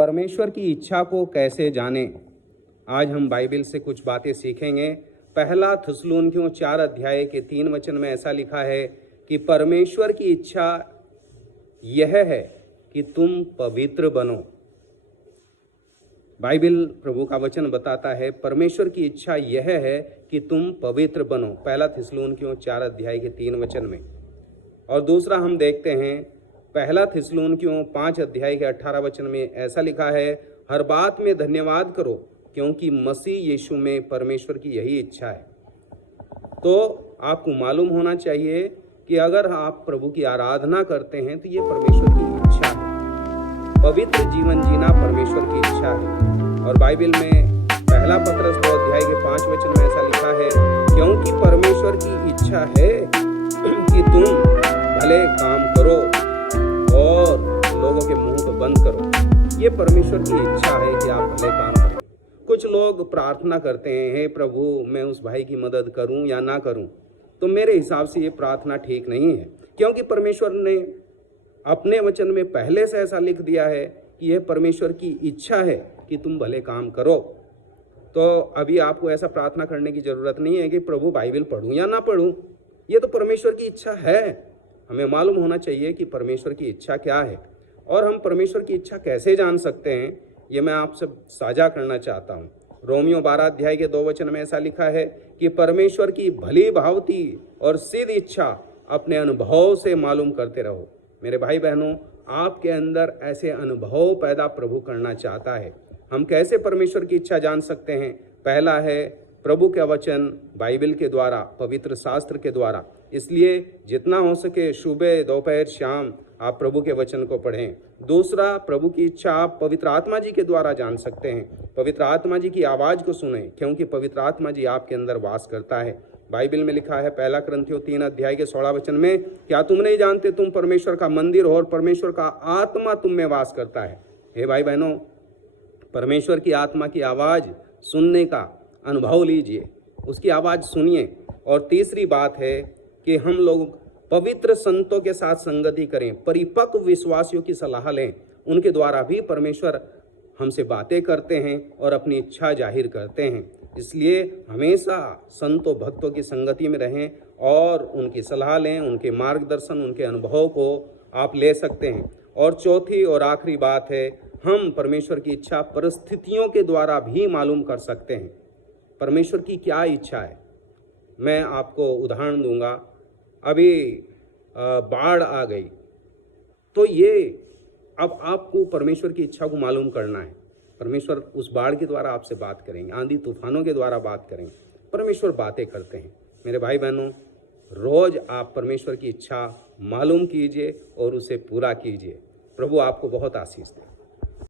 परमेश्वर की इच्छा को कैसे जानें। आज हम बाइबल से कुछ बातें सीखेंगे। पहला थिस्सलुनीकियों 4 अध्याय के 3 वचन में ऐसा लिखा है कि परमेश्वर की इच्छा यह है कि तुम पवित्र बनो। बाइबल प्रभु का वचन बताता है परमेश्वर की इच्छा यह है कि तुम पवित्र बनो, पहला थिस्सलुनीकियों 4 अध्याय के 3 वचन में। और दूसरा हम देखते हैं पहला थिस्सलुनीकियों 5 अध्याय के 18 वचन में ऐसा लिखा है, हर बात में धन्यवाद करो क्योंकि मसीह यीशु में परमेश्वर की यही इच्छा है। तो आपको मालूम होना चाहिए कि अगर आप प्रभु की आराधना करते हैं तो ये परमेश्वर की इच्छा है। पवित्र जीवन जीना परमेश्वर की इच्छा है। और बाइबल में पहला पत्रस 2 अध्याय के 5 वचन में ऐसा लिखा है, क्योंकि परमेश्वर की इच्छा है कि तुम भले काम करो और लोगों के मुंह को बंद करो। ये परमेश्वर की इच्छा है कि आप भले काम करें। कुछ लोग प्रार्थना करते हैं, हे प्रभु मैं उस भाई की मदद करूं या ना करूं, तो मेरे हिसाब से ये प्रार्थना ठीक नहीं है, क्योंकि परमेश्वर ने अपने वचन में पहले से ऐसा लिख दिया है कि यह परमेश्वर की इच्छा है कि तुम भले काम करो। तो अभी आपको ऐसा प्रार्थना करने की जरूरत नहीं है कि प्रभु बाइबल पढ़ूं या ना पढ़ूं, ये तो परमेश्वर की इच्छा है। हमें मालूम होना चाहिए कि परमेश्वर की इच्छा क्या है और हम परमेश्वर की इच्छा कैसे जान सकते हैं, ये मैं आपसे साझा करना चाहता हूँ। रोमियो 12 अध्याय के 2 वचन में ऐसा लिखा है कि परमेश्वर की भली भावती और सिद्ध इच्छा अपने अनुभव से मालूम करते रहो। मेरे भाई बहनों, आपके अंदर ऐसे अनुभव पैदा प्रभु करना चाहता है। हम कैसे परमेश्वर की इच्छा जान सकते हैं? पहला है प्रभु का वचन बाइबल के द्वारा, पवित्र शास्त्र के द्वारा। इसलिए जितना हो सके सुबह दोपहर शाम आप प्रभु के वचन को पढ़ें। दूसरा, प्रभु की इच्छा आप पवित्र आत्मा जी के द्वारा जान सकते हैं। पवित्र आत्मा जी की आवाज़ को सुने, क्योंकि पवित्र आत्मा जी आपके अंदर वास करता है। बाइबल में लिखा है पहला कुरिन्थियों 3 अध्याय के 16 वचन में, क्या तुम नहीं जानते तुम परमेश्वर का मंदिर हो और परमेश्वर का आत्मा तुम में वास करता है। हे भाई बहनों, परमेश्वर की आत्मा की आवाज़ सुनने का अनुभव लीजिए, उसकी आवाज़ सुनिए। और तीसरी बात है कि हम लोग पवित्र संतों के साथ संगति करें, परिपक्व विश्वासियों की सलाह लें। उनके द्वारा भी परमेश्वर हमसे बातें करते हैं और अपनी इच्छा जाहिर करते हैं। इसलिए हमेशा संतों भक्तों की संगति में रहें और उनकी सलाह लें, उनके मार्गदर्शन, उनके अनुभव को आप ले सकते हैं। और चौथी और आखिरी बात है, हम परमेश्वर की इच्छा परिस्थितियों के द्वारा भी मालूम कर सकते हैं। परमेश्वर की क्या इच्छा है, मैं आपको उदाहरण दूंगा। अभी बाढ़ आ गई, तो ये अब आपको परमेश्वर की इच्छा को मालूम करना है। परमेश्वर उस बाढ़ के द्वारा आपसे बात करेंगे, आंधी तूफानों के द्वारा बात करेंगे। परमेश्वर बातें करते हैं। मेरे भाई बहनों, रोज आप परमेश्वर की इच्छा मालूम कीजिए और उसे पूरा कीजिए। प्रभु आपको बहुत आशीष दे।